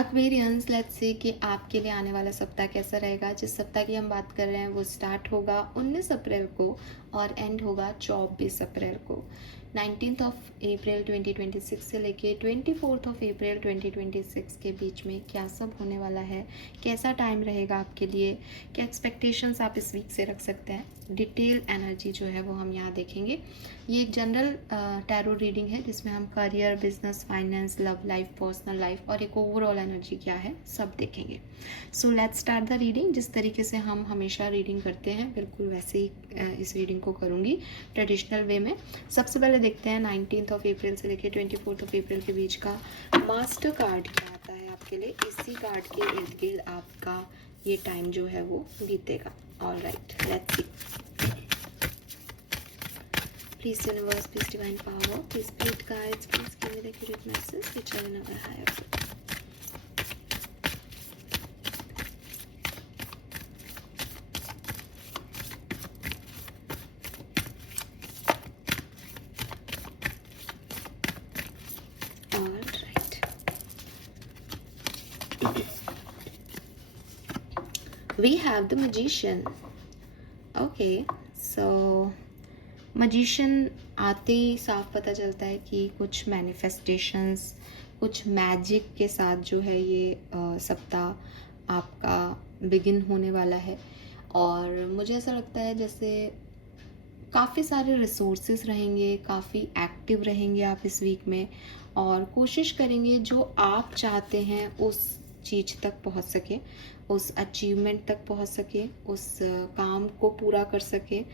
Aquarians, let's say कि आपके लिए आने वाला सप्ताह कैसा रहेगा। जिस सप्ताह की हम बात कर रहे हैं वो स्टार्ट होगा 19 अप्रैल को और एंड होगा 24 अप्रैल को। 19 अप्रैल 2026 से लेके 24 अप्रैल 2026 के बीच में क्या सब होने वाला है, कैसा टाइम रहेगा आपके लिए, क्या एक्सपेक्टेशंस आप इस वीक से रख सकते हैं, डिटेल एनर्जी जो है वो हम यहाँ देखेंगे। ये एक जनरल टैरो रीडिंग है जिसमें हम career, business, finance, love life, personal life और एक ओवरऑल एनर्जी क्या है सब देखेंगे। So let's start the reading. जिस तरीके से हम हमेशा रीडिंग करते हैं बिल्कुल वैसे ही इस रीडिंग को करूँगी ट्रेडिशनल वे में। सबसे पहले देखते हैं 19 अप्रैल से लेकर 24 अप्रैल के बीच का मास्टर कार्ड क्या आता है आपके लिए। इसी कार्ड के इर्द गिर्द आपका ये टाइम जो है वो बीतेगा। Alright, let's see. Please universe, please divine power, please spirit guides, please give me the accurate message which I will never hire for. Alright. We have the magician. Okay, so magician आते ही साफ पता चलता है कि कुछ manifestations, कुछ magic के साथ जो है ये सप्ताह आपका बिगिन होने वाला है। और मुझे ऐसा लगता है जैसे काफ़ी सारे रिसोर्सेज रहेंगे, काफ़ी एक्टिव रहेंगे आप इस वीक में और कोशिश करेंगे जो आप चाहते हैं उस चीज़ तक पहुंच सके, उस अचीवमेंट तक पहुंच सके, उस काम को पूरा कर सके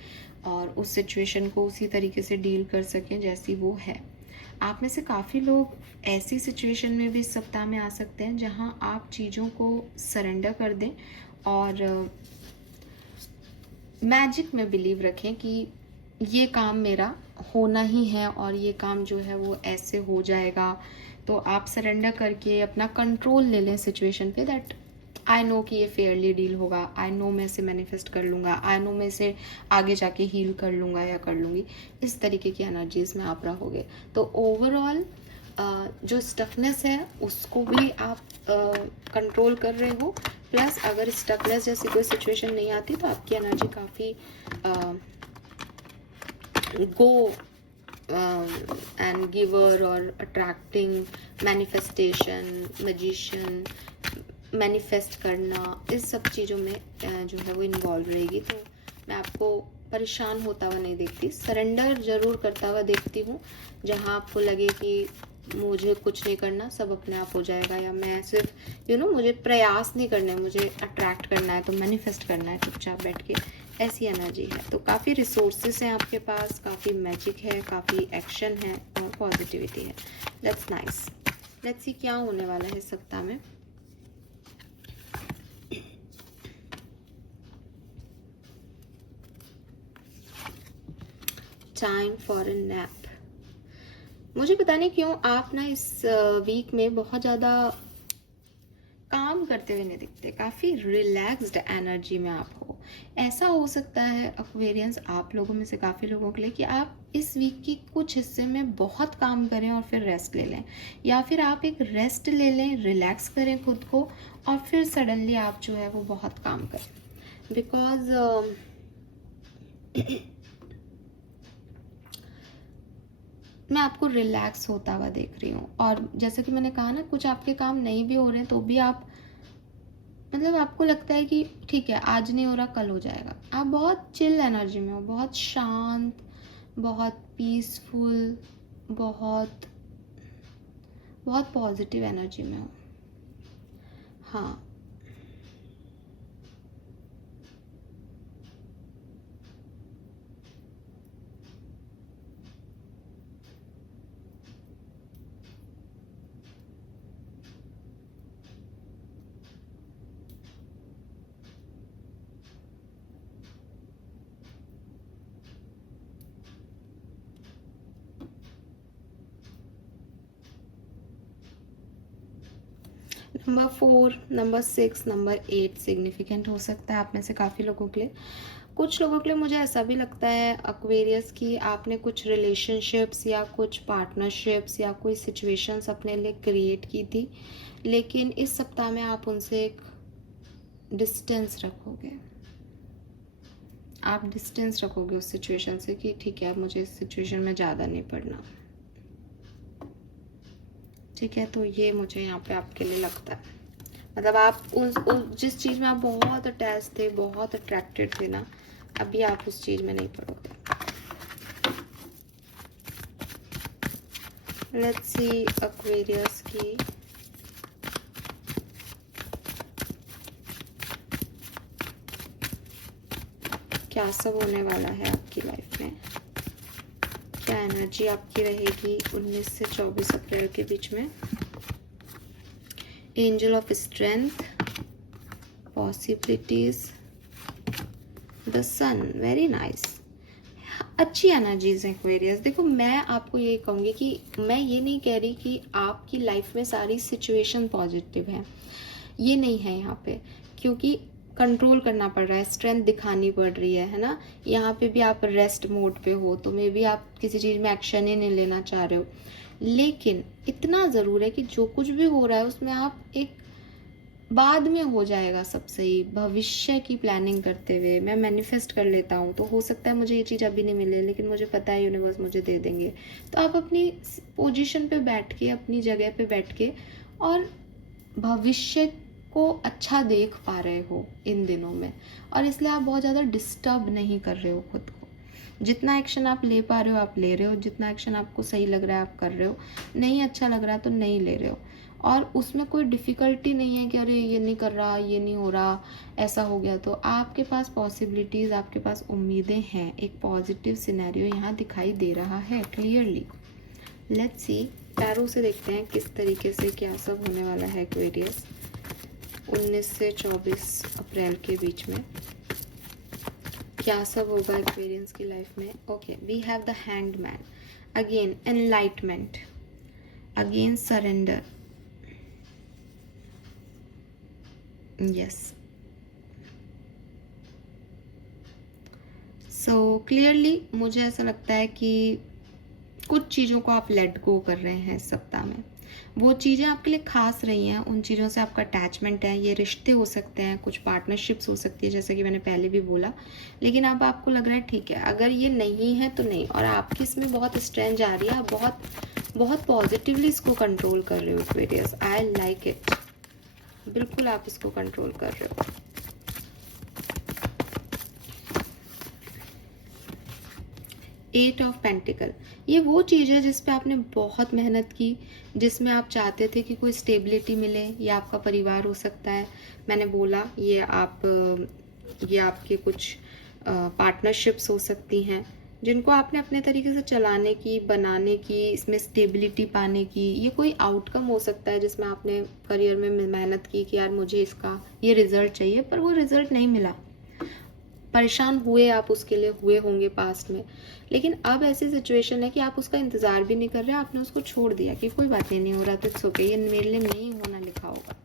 और उस सिचुएशन को उसी तरीके से डील कर सकें जैसी वो है। आप में से काफ़ी लोग ऐसी सिचुएशन में भी इस सप्ताह में आ सकते हैं जहां आप चीज़ों को सरेंडर कर दें और मैजिक में बिलीव रखें कि ये काम मेरा होना ही है और ये काम जो है वो ऐसे हो जाएगा। तो आप सरेंडर करके अपना कंट्रोल ले लें सिचुएशन पे, दैट आई नो कि ये फेयरली डील होगा, आई नो मैं इसे मैनिफेस्ट कर लूँगा, आई नो मैं इसे आगे जाके हील कर लूँगा या कर लूँगी। इस तरीके की एनर्जीज में आप रहोगे तो ओवरऑल जो स्टकनेस है उसको भी आप कंट्रोल कर रहे हो। प्लस अगर स्टकनेस जैसी कोई सिचुएशन नहीं आती तो आपकी एनर्जी काफ़ी गो एंड गिवर और अट्रैक्टिंग, मैनिफेस्टेशन, मैजिशियन, मैनिफेस्ट करना, इस सब चीज़ों में जो है वो इन्वॉल्व रहेगी। तो मैं आपको परेशान होता हुआ नहीं देखती, सरेंडर ज़रूर करता हुआ देखती हूँ। जहाँ आपको लगे कि मुझे कुछ नहीं करना, सब अपने आप हो जाएगा, या मैं सिर्फ मुझे प्रयास नहीं करना है, मुझे अट्रैक्ट करना है तो मैनिफेस्ट करना है चुपचाप बैठ के, ऐसी एनर्जी है। तो काफ़ी रिसोर्सेस हैं आपके पास, काफ़ी मैजिक है, काफ़ी एक्शन है और पॉजिटिविटी है। That's nice. लेट्स सी क्या होने वाला है इस सप्ताह में। Time for a nap. मुझे पता नहीं क्यों आप ना इस वीक में बहुत ज़्यादा काम करते हुए नहीं दिखते, काफ़ी रिलैक्स्ड एनर्जी में आप हो। ऐसा हो सकता है एक्वेरियंस आप लोगों में से काफ़ी लोगों के लिए कि आप इस वीक की कुछ हिस्से में बहुत काम करें और फिर रेस्ट ले लें, या फिर आप एक रेस्ट ले लें, रिलैक्स करें खुद को और फिर सडनली आप जो है वो बहुत काम करें। बिकॉज मैं आपको रिलैक्स होता हुआ देख रही हूँ। और जैसे कि मैंने कहा ना, कुछ आपके काम नहीं भी हो रहे हैं तो भी आप आपको लगता है कि ठीक है आज नहीं हो रहा कल हो जाएगा। आप बहुत चिल एनर्जी में हो, बहुत शांत, बहुत पीसफुल, बहुत बहुत पॉजिटिव एनर्जी में हो। हाँ, नंबर 4, नंबर 6, नंबर 8 सिग्निफिकेंट हो सकता है आप में से काफ़ी लोगों के लिए। कुछ लोगों के लिए मुझे ऐसा भी लगता है एक्वेरियस कि आपने कुछ रिलेशनशिप्स या कुछ पार्टनरशिप्स या कोई सिचुएशंस अपने लिए क्रिएट की थी, लेकिन इस सप्ताह में आप उनसे एक डिस्टेंस रखोगे। आप डिस्टेंस रखोगे उस सिचुएशन से कि ठीक है, अब मुझे इस सिचुएशन में ज़्यादा नहीं पड़ना। ठीक है, तो ये मुझे यहाँ पे आपके लिए लगता है। मतलब आप जिस चीज़ में आप बहुत अटैच थे, बहुत अट्रैक्टेड थे ना, अभी आप उस चीज़ में नहीं पड़ोगे। लेट्स सी एक्वेरियस की क्या सब होने वाला है आपकी लाइफ में, क्या एनर्जी आपकी रहेगी 19 से 24 अप्रैल के बीच में। Angel of strength, possibilities, the sun, very nice, अच्छी एनर्जीज हैं एक्वेरियस। देखो, मैं आपको ये कहूँगी कि मैं ये नहीं कह रही कि आपकी लाइफ में सारी सिचुएशन पॉजिटिव है, ये नहीं है यहाँ पे, क्योंकि कंट्रोल करना पड़ रहा है, स्ट्रेंथ दिखानी पड़ रही है ना। यहाँ पे भी आप रेस्ट मोड पे हो, तो मे बी आप किसी चीज़ में एक्शन ही नहीं लेना चाह रहे हो, लेकिन इतना ज़रूर है कि जो कुछ भी हो रहा है उसमें आप एक बाद में हो जाएगा सब सही। भविष्य की प्लानिंग करते हुए मैं मैनिफेस्ट कर लेता हूँ, तो हो सकता है मुझे ये चीज़ अभी नहीं मिले, लेकिन मुझे पता है यूनिवर्स मुझे दे देंगे। तो आप अपनी पोजीशन पे बैठ के, अपनी जगह पे बैठ के और भविष्य को अच्छा देख पा रहे हो इन दिनों में, और इसलिए आप बहुत ज़्यादा डिस्टर्ब नहीं कर रहे हो खुद को। जितना एक्शन आप ले पा रहे हो आप ले रहे हो, जितना एक्शन आपको सही लग रहा है आप कर रहे हो, नहीं अच्छा लग रहा तो नहीं ले रहे हो, और उसमें कोई डिफ़िकल्टी नहीं है कि अरे ये नहीं कर रहा, ये नहीं हो रहा, ऐसा हो गया। तो आपके पास पॉसिबिलिटीज़, आपके पास उम्मीदें हैं, एक पॉजिटिव सिनेरियो यहाँ दिखाई दे रहा है क्लियरली। लेट्स सी, टैरो से देखते हैं किस तरीके से क्या सब होने वाला है एक्वेरियस 19 से 24 अप्रैल के बीच में, क्या सब होगा एक्वेरियस की लाइफ में। Okay, we have the hanged man, again enlightenment, again surrender, yes. So clearly मुझे ऐसा लगता है कि कुछ चीज़ों को आप लेट गो कर रहे हैं इस सप्ताह में। वो चीज़ें आपके लिए खास रही हैं, उन चीज़ों से आपका अटैचमेंट है। ये रिश्ते हो सकते हैं, कुछ पार्टनरशिप्स हो सकती है, जैसे कि मैंने पहले भी बोला, लेकिन अब आपको लग रहा है ठीक है, अगर ये नहीं है तो नहीं, और आपकी इसमें बहुत स्ट्रेंथ आ रही है, आप बहुत पॉजिटिवली इसको कंट्रोल कर रहे हो एक्वेरियस। आई लाइक इट, बिल्कुल आप इसको कंट्रोल कर रहे हो। एट ऑफ पेंटिकल, ये वो चीज़ है जिस पे आपने बहुत मेहनत की, जिसमें आप चाहते थे कि कोई स्टेबिलिटी मिले। ये आपका परिवार हो सकता है, मैंने बोला ये आपके कुछ पार्टनरशिप्स हो सकती हैं, जिनको आपने अपने तरीके से चलाने की, बनाने की, इसमें स्टेबिलिटी पाने की। ये कोई आउटकम हो सकता है जिसमें आपने करियर में मेहनत की कि यार मुझे इसका ये रिजल्ट चाहिए, पर वो रिजल्ट नहीं मिला। परेशान हुए आप, उसके लिए हुए होंगे पास्ट में, लेकिन अब ऐसी सिचुएशन है कि आप उसका इंतज़ार भी नहीं कर रहे, आपने उसको छोड़ दिया कि कोई बात नहीं हो रहा तो इट्स ओके, ये मेरे लिए नहीं होना लिखा होगा।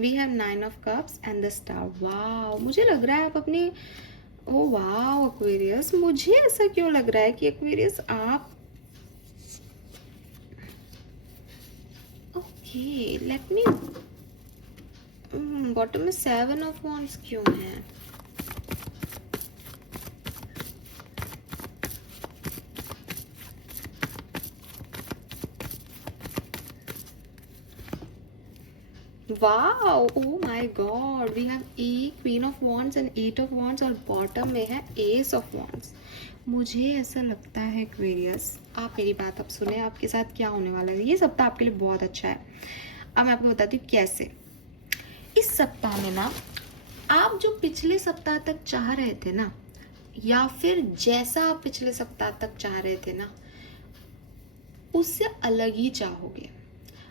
We have 9 of cups and the star. वाह, मुझे लग रहा है आप अपनी, ओ वाह एक्वेरियस, मुझे ऐसा क्यों लग रहा है कि एक्वेरियस आप, ओके लेट मी, बॉटम में 7 ऑफ वॉन्ड्स क्यों है? Wow, oh my god, we have a queen of wands and 8 of wands, और बॉटम में है एस ऑफ वॉन्ड्स। मुझे ऐसा लगता है एक्वेरियस, आप मेरी बात अब सुने, आपके साथ क्या होने वाला है। ये सप्ताह आपके लिए बहुत अच्छा है। अब मैं आपको बताती हूँ कैसे। इस सप्ताह में ना, आप जो पिछले सप्ताह तक चाह रहे थे ना, या फिर जैसा आप पिछले सप्ताह तक चाह रहे थे ना, उससे अलग ही चाहोगे।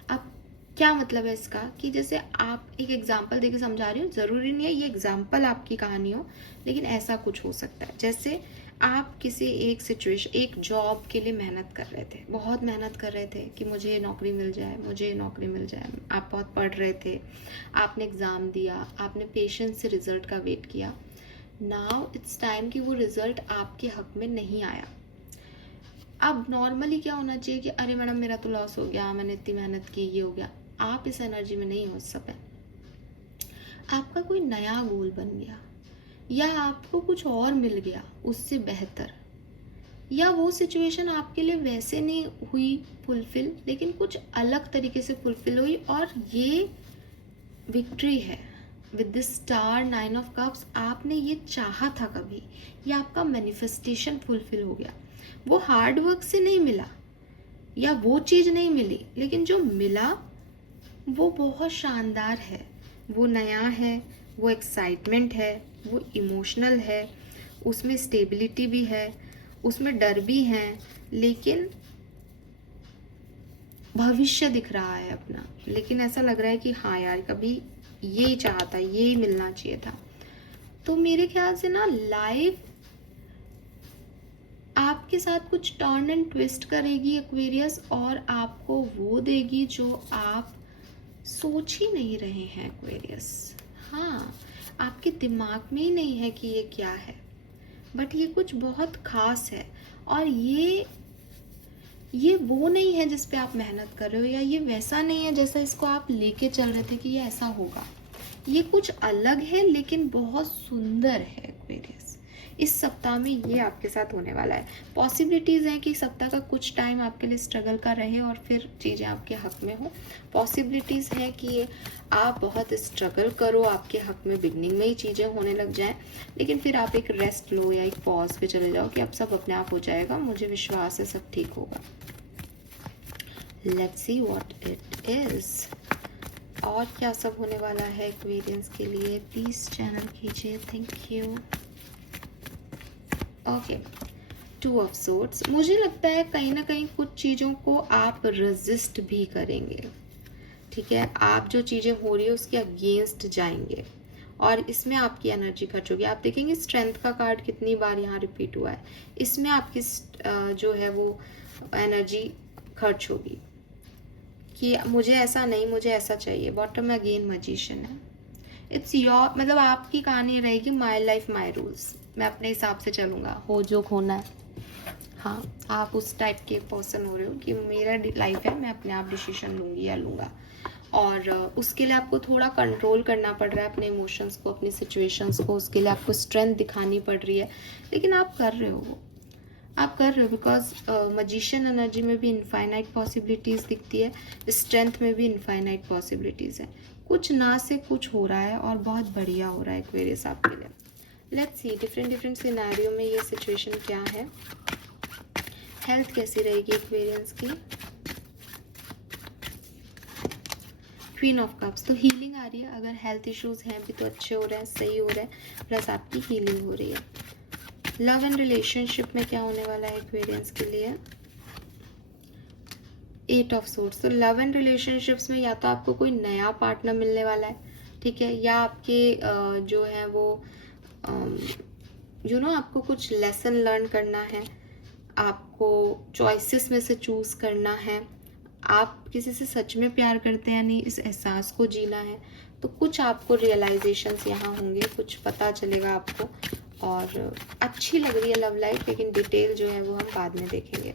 अब क्या मतलब है इसका कि जैसे आप एक एग्जाम्पल देके समझा रही हो, ज़रूरी नहीं है ये एग्जाम्पल आपकी कहानी हो, लेकिन ऐसा कुछ हो सकता है। जैसे आप किसी एक सिचुएशन, एक जॉब के लिए मेहनत कर रहे थे, बहुत मेहनत कर रहे थे कि मुझे ये नौकरी मिल जाए, मुझे ये नौकरी मिल जाए। आप बहुत पढ़ रहे थे, आपने एग्ज़ाम दिया, आपने पेशेंस से रिजल्ट का वेट किया। नाउ इट्स टाइम कि वो रिजल्ट आपके हक में नहीं आया। अब नॉर्मली क्या होना चाहिए कि अरे मैडम मेरा तो लॉस हो गया, मैंने इतनी मेहनत की, ये हो गया। आप इस एनर्जी में नहीं हो सकते। आपका कोई नया गोल बन गया, या आपको कुछ और मिल गया उससे बेहतर, या वो सिचुएशन आपके लिए वैसे नहीं हुई फुलफिल, लेकिन कुछ अलग तरीके से फुलफिल हुई, और ये विक्ट्री है। With this star 9 of cups, आपने ये चाहा था कभी, ये आपका मैनिफेस्टेशन फुलफिल हो गया। वो हार्ड वर्क से नहीं मिला, या वो चीज़ नहीं मिली, लेकिन जो मिला वो बहुत शानदार है, वो नया है, वो एक्साइटमेंट है, वो इमोशनल है, उसमें स्टेबिलिटी भी है, उसमें डर भी है, लेकिन भविष्य दिख रहा है अपना। लेकिन ऐसा लग रहा है कि हाँ यार, कभी यही चाहा था, यही मिलना चाहिए था। तो मेरे ख्याल से ना लाइफ आपके साथ कुछ टर्न एंड ट्विस्ट करेगी एक्वेरियस, और आपको वो देगी जो आप सोच ही नहीं रहे हैं एक्वेरियस। हाँ, आपके दिमाग में ही नहीं है कि ये क्या है, बट ये कुछ बहुत खास है। और ये वो नहीं है जिस पे आप मेहनत कर रहे हो, या ये वैसा नहीं है जैसा इसको आप लेके चल रहे थे कि ये ऐसा होगा। ये कुछ अलग है, लेकिन बहुत सुंदर है एक्वेरियस। इस सप्ताह में ये आपके साथ होने वाला है। पॉसिबिलिटीज़ हैं कि सप्ताह का कुछ टाइम आपके लिए स्ट्रगल का रहे और फिर चीज़ें आपके हक में हो। पॉसिबिलिटीज़ हैं कि आप बहुत स्ट्रगल करो, आपके हक में बिगनिंग में ही चीज़ें होने लग जाएं, लेकिन फिर आप एक रेस्ट लो या एक पॉज पे चले जाओ कि अब सब अपने आप हो जाएगा, मुझे विश्वास है सब ठीक होगा। Let's see what it is. और क्या सब होने वाला है एक्वेरियंस के लिए, प्लीज़ चैनल कीजिए। Thank you. Okay, 2 of swords. मुझे लगता है कहीं ना कहीं कुछ चीज़ों को आप रेजिस्ट भी करेंगे, ठीक है। आप जो चीज़ें हो रही है उसके अगेंस्ट जाएंगे, और इसमें आपकी एनर्जी खर्च होगी। आप देखेंगे स्ट्रेंथ का कार्ड कितनी बार यहाँ रिपीट हुआ है, इसमें आपकी जो है वो एनर्जी खर्च होगी कि मुझे ऐसा नहीं, मुझे ऐसा चाहिए। बॉटम में अगेन मैजिशियन है। इट्स योर, मतलब आपकी कहानी रहेगी माई लाइफ माई रूल्स, मैं अपने हिसाब से चलूँगा, हो जो होना है। हाँ, आप उस टाइप के पर्सन हो रहे हो कि मेरा लाइफ है, मैं अपने आप डिसीजन लूँगी या लूँगा, और उसके लिए आपको थोड़ा कंट्रोल करना पड़ रहा है अपने इमोशंस को, अपनी सिचुएशंस को। उसके लिए आपको स्ट्रेंथ दिखानी पड़ रही है, लेकिन आप कर रहे हो वो, आप कर रहे हो बिकॉज मजिशियन एनर्जी में भी इनफाइनाइट पॉसिबिलिटीज़ दिखती है, स्ट्रेंथ में भी इनफाइनाइट पॉसिबिलिटीज़ है। कुछ ना से कुछ हो रहा है और बहुत बढ़िया हो रहा है एक्वेरियस आपके लिए। लेट्स सी डिफरेंट सिनेरियो में ये सिचुएशन क्या है। हेल्थ कैसी रहेगी एक्वेरियंस की। क्वीन ऑफ कप्स, तो हीलिंग आ रही है। अगर हेल्थ इश्यूज हैं भी तो अच्छे हो रहे हैं, सही हो रहे हैं, प्लस आपकी हीलिंग हो रही है। लव एंड रिलेशनशिप में क्या होने वाला है एक्वेरियंस के लिए। 8 ऑफ सोर्ड्स, तो लव एंड रिलेशनशिप्स में या तो आपको कोई नया पार्टनर मिलने वाला है, ठीक है, या आपके जो है वो आपको कुछ लेसन लर्न करना है, आपको चॉइसेस में से चूज करना है, आप किसी से सच में प्यार करते हैं या नहीं, इस एहसास को जीना है। तो कुछ आपको रियलाइजेशंस यहाँ होंगे, कुछ पता चलेगा आपको, और अच्छी लग रही है लव लाइफ, लेकिन डिटेल जो है वो हम बाद में देखेंगे।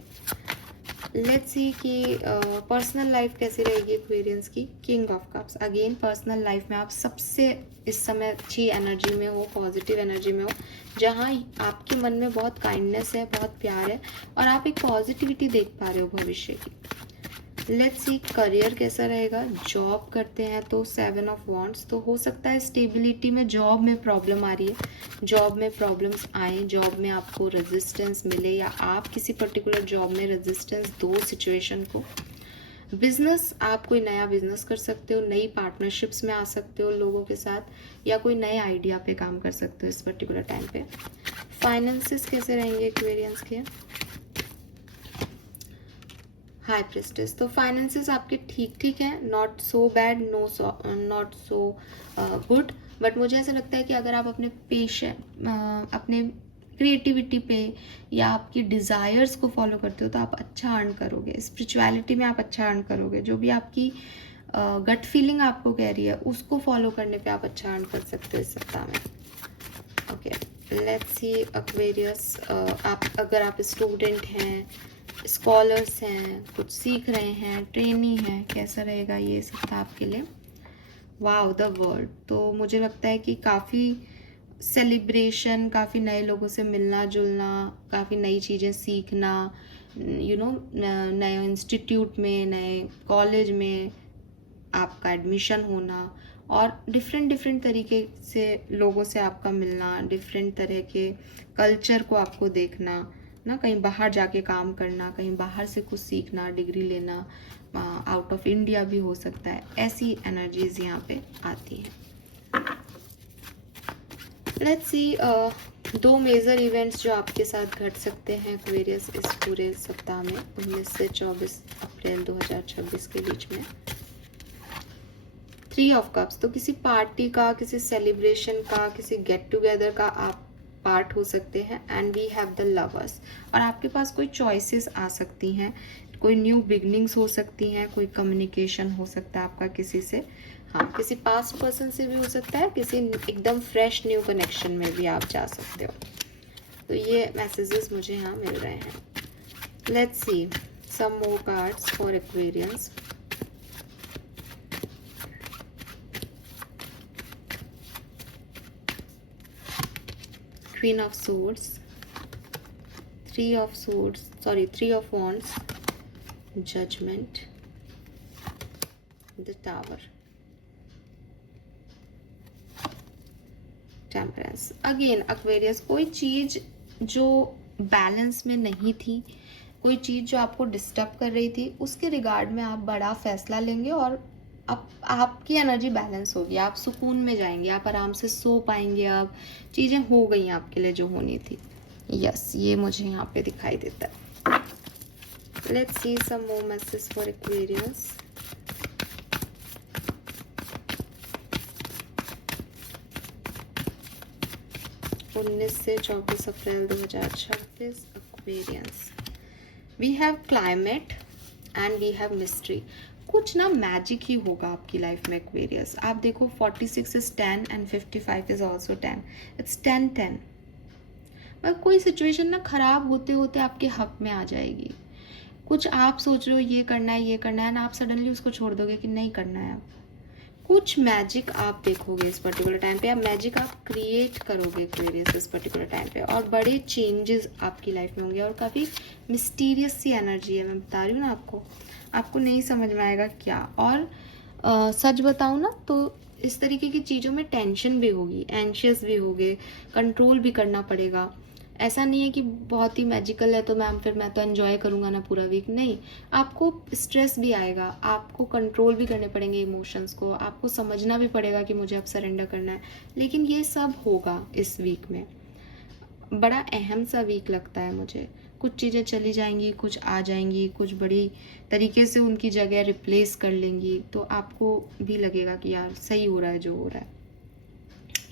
लेट्स सी कि पर्सनल लाइफ कैसी रहेगी एक्वेरियंस की। King of cups, again personal life में आप सबसे इस समय अच्छी एनर्जी में हो, पॉजिटिव एनर्जी में हो, जहाँ आपके मन में बहुत काइंडनेस है, बहुत प्यार है, और आप एक पॉजिटिविटी देख पा रहे हो भविष्य की। लेट्स सी करियर कैसा रहेगा। जॉब करते हैं तो 7 ऑफ वॉन्ड्स, तो हो सकता है स्टेबिलिटी में जॉब में प्रॉब्लम आ रही है, जॉब में प्रॉब्लम्स आए, जॉब में आपको रेजिस्टेंस मिले, या आप किसी पर्टिकुलर जॉब में रेजिस्टेंस दो सिचुएशन को। बिजनेस, आप कोई नया बिजनेस कर सकते हो, नई पार्टनरशिप्स में आ सकते हो लोगों के साथ, या कोई नए आइडिया पे काम कर सकते हो इस पर्टिकुलर टाइम पे। फाइनेंसेस कैसे रहेंगे एक्वेरियंस के। हाई प्रेस्टिस, तो फाइनेंसेस आपके ठीक ठीक हैं, not so bad, not so good, but मुझे ऐसा लगता है कि अगर आप अपने अपने क्रिएटिविटी पे या आपकी डिज़ायर्स को फॉलो करते हो तो आप अच्छा अर्न करोगे, स्पिरिचुअलिटी में आप अच्छा अर्न करोगे, जो भी आपकी गट फीलिंग आपको कह रही है उसको फॉलो करने पे आप अच्छा अर्न कर सकते हो इस सप्ताह में। ओके, लेट्स सी एक्वेरियस, अगर आप स्टूडेंट हैं, स्कॉलर्स हैं, कुछ सीख रहे हैं, ट्रेनी हैं, कैसा रहेगा ये सप्ताह आपके लिए। वाओ, द वर्ल्ड, तो मुझे लगता है कि काफ़ी सेलिब्रेशन, काफ़ी नए लोगों से मिलना जुलना, काफ़ी नई चीज़ें सीखना, नए इंस्टीट्यूट में, नए कॉलेज में आपका एडमिशन होना और डिफरेंट तरीके से लोगों से आपका मिलना, डिफरेंट तरह के कल्चर को आपको देखना ना, कहीं बाहर जाके काम करना, कहीं बाहर से कुछ सीखना, डिग्री लेना, आउट ऑफ इंडिया भी हो सकता है, ऐसी एनर्जीज यहाँ पे आती हैं। लेट्स सी 2 मेजर इवेंट्स जो आपके साथ घट सकते हैं एक्वेरियस इस पूरे सप्ताह में 19 से 24 अप्रैल 2026 के बीच में। 3 ऑफ कप्स, तो किसी पार्टी का, किसी सेलिब्रेशन का, किसी गेट टुगेदर का आप पार्ट हो सकते हैं। And we have the lovers, और आपके पास कोई चॉइसेस आ सकती हैं, कोई न्यू बिगनिंग्स हो सकती हैं, कोई कम्युनिकेशन हो सकता है आपका किसी से, हाँ, किसी पास्ट पर्सन से भी हो सकता है, किसी एकदम फ्रेश न्यू कनेक्शन में भी आप जा सकते हो। तो ये मैसेजेस मुझे यहाँ मिल रहे हैं। Let's see some more cards for Aquarians. Queen of Swords, Three of Wands, Judgment, the Tower, Temperance। Again Aquarius, कोई चीज जो बैलेंस में नहीं थी, कोई चीज जो आपको डिस्टर्ब कर रही थी, उसके रिगार्ड में आप बड़ा फैसला लेंगे और आपकी एनर्जी बैलेंस होगी, आप सुकून में जाएंगे, आप आराम से सो पाएंगे, अब चीज़ें हो गई आपके लिए जो होनी थी। यस, ये मुझे यहाँ पे दिखाई देता है। Let's see some more message for Aquarius. उन्नीस से 24 April 2026 Aquarius. We have climate and we have mystery. कुछ ना मैजिक ही होगा आपकी लाइफ में एक्वेरियस। आप देखो 46 is 10 and 55 is also 10, it's 10-10। पर कोई सिचुएशन ना खराब होते होते आपके हक में आ जाएगी। कुछ आप सोच रहे हो ये करना है ना, आप सडनली उसको छोड़ दोगे कि नहीं करना है। आप कुछ मैजिक आप देखोगे इस पर्टिकुलर टाइम पे, आप मैजिक आप क्रिएट करोगे एक्वेरियस इस पर्टिकुलर टाइम पे, और बड़े चेंजेस आपकी लाइफ में होंगे। और काफ़ी मिस्टीरियस सी एनर्जी है, मैं बता रही हूँ ना आपको नहीं समझ में आएगा क्या। और सच बताऊँ ना तो इस तरीके की चीज़ों में टेंशन भी होगी, एंशियस भी होगे, कंट्रोल भी करना पड़ेगा। ऐसा नहीं है कि बहुत ही मैजिकल है तो मैं तो एंजॉय करूँगा ना पूरा वीक, नहीं, आपको स्ट्रेस भी आएगा, आपको कंट्रोल भी करने पड़ेंगे इमोशंस को, आपको समझना भी पड़ेगा कि मुझे अब सरेंडर करना है। लेकिन ये सब होगा इस वीक में। बड़ा अहम सा वीक लगता है मुझे। कुछ चीज़ें चली जाएंगी, कुछ आ जाएंगी, कुछ बड़ी तरीके से उनकी जगह रिप्लेस कर लेंगी, तो आपको भी लगेगा कि यार सही हो रहा है जो हो रहा है।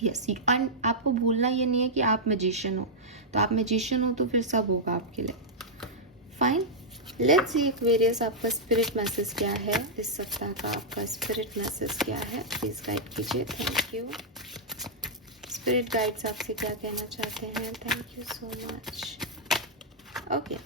यस, एंड आपको भूलना ये नहीं है कि आप मैजिशियन हो, तो आप मैजिशियन हो तो फिर सब होगा आपके लिए। फाइन, लेट्स सी एक्वेरियस, आपका स्पिरिट मैसेज क्या है इस सप्ताह का, आपका स्पिरिट मैसेज क्या है, प्लीज़ गाइड कीजिए। Thank you. स्पिरिट गाइड्स आपसे क्या कहना चाहते हैं? Thank you so much. Okay,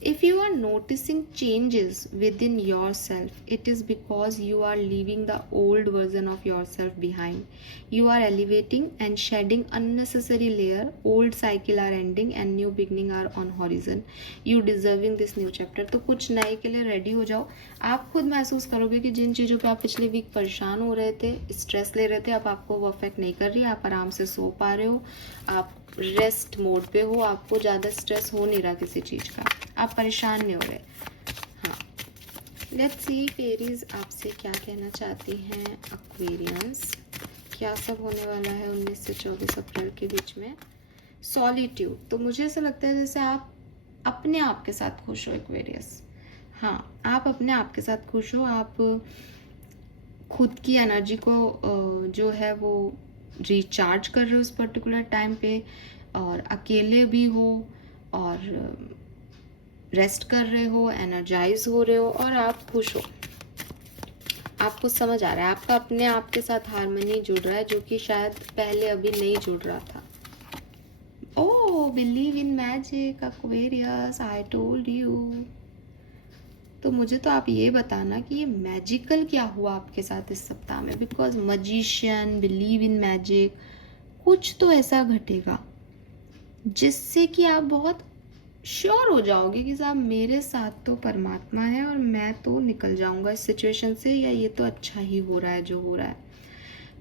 if you are noticing changes within yourself, it is because you are leaving the old version of yourself behind. You are elevating and shedding unnecessary layer. Old cycle are ending and new beginning are on horizon. You deserving this new chapter. तो कुछ नए के लिए ready हो जाओ। आप खुद महसूस करोगे कि जिन चीज़ों पे आप पिछले वीक परेशान हो रहे थे, स्ट्रेस ले रहे थे, अब आपको वो अफेक्ट नहीं कर रही। आप आराम से सो पा रहे हो, आप रेस्ट मोड पे हो, आपको ज़्यादा स्ट्रेस हो नहीं रहा किसी चीज़ का, आप परेशान नहीं हो रहे। हाँ, लेट्स सी फेरीज आपसे क्या कहना चाहती हैं एक्वेरियंस, क्या सब होने वाला है 19 से 24 अप्रैल के बीच में। सॉलिट्यूड, तो मुझे ऐसा लगता है जैसे आप अपने आप के साथ खुश हो एक्वेरियस। हाँ, आप अपने आप के साथ खुश हो, आप खुद की एनर्जी को जो है वो रिचार्ज कर रहे हो उस पर्टिकुलर टाइम पे, और अकेले भी हो और रेस्ट कर रहे हो, एनर्जाइज हो रहे हो और आप खुश हो। आपको समझ आ रहा है, आपका अपने आप के साथ हारमोनी जुड़ रहा है, जो कि शायद पहले अभी नहीं जुड़ रहा था। Oh, believe in magic Aquarius, I told you. तो मुझे तो आप ये बताना कि ये मैजिकल क्या हुआ आपके साथ इस सप्ताह में, because magician, believe in magic, कुछ तो ऐसा घटेगा जिससे कि आप बहुत श्योर हो जाओगे कि साहब मेरे साथ तो परमात्मा है और मैं तो निकल जाऊंगा इस सिचुएशन से, या ये तो अच्छा ही हो रहा है जो हो रहा है।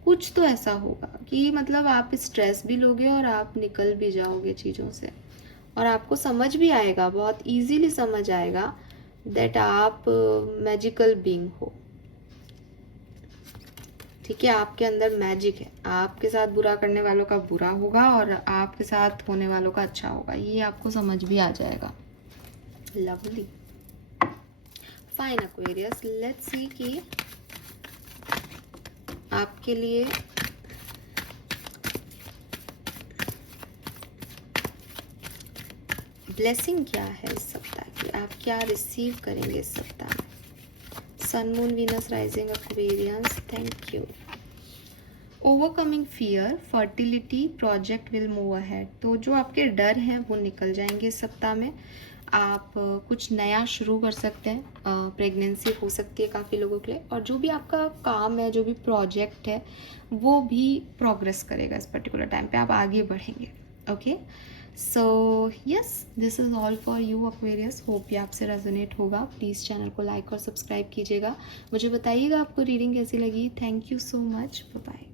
कुछ तो ऐसा होगा कि मतलब आप स्ट्रेस भी लोगे और आप निकल भी जाओगे चीज़ों से, और आपको समझ भी आएगा, बहुत इजीली समझ आएगा दैट आप मैजिकल बीइंग हो। ठीक है, आपके अंदर मैजिक है, आपके साथ बुरा करने वालों का बुरा होगा और आपके साथ होने वालों का अच्छा होगा, ये आपको समझ भी आ जाएगा। Lovely, fine Aquarius, let's see कि आपके लिए ब्लेसिंग क्या है इस सप्ताह की, आप क्या रिसीव करेंगे इस सप्ताह में। Sun, moon, Venus, rising Aquarians, thank you. Overcoming fear, fertility, project will move ahead. तो जो आपके डर हैं वो निकल जाएंगे इस सप्ताह में। आप कुछ नया शुरू कर सकते हैं, प्रेगनेंसी हो सकती है काफ़ी लोगों के लिए, और जो भी आपका काम है, जो भी प्रोजेक्ट है, वो भी प्रोग्रेस करेगा इस पर्टिकुलर टाइम पे, आप आगे बढ़ेंगे। Okay, so yes, this is all for you Aquarius. Hope ये आपसे रेजोनेट होगा। प्लीज़ चैनल को लाइक और सब्सक्राइब कीजिएगा। मुझे बताइएगा आपको रीडिंग कैसी लगी। Thank you so much, bye bye.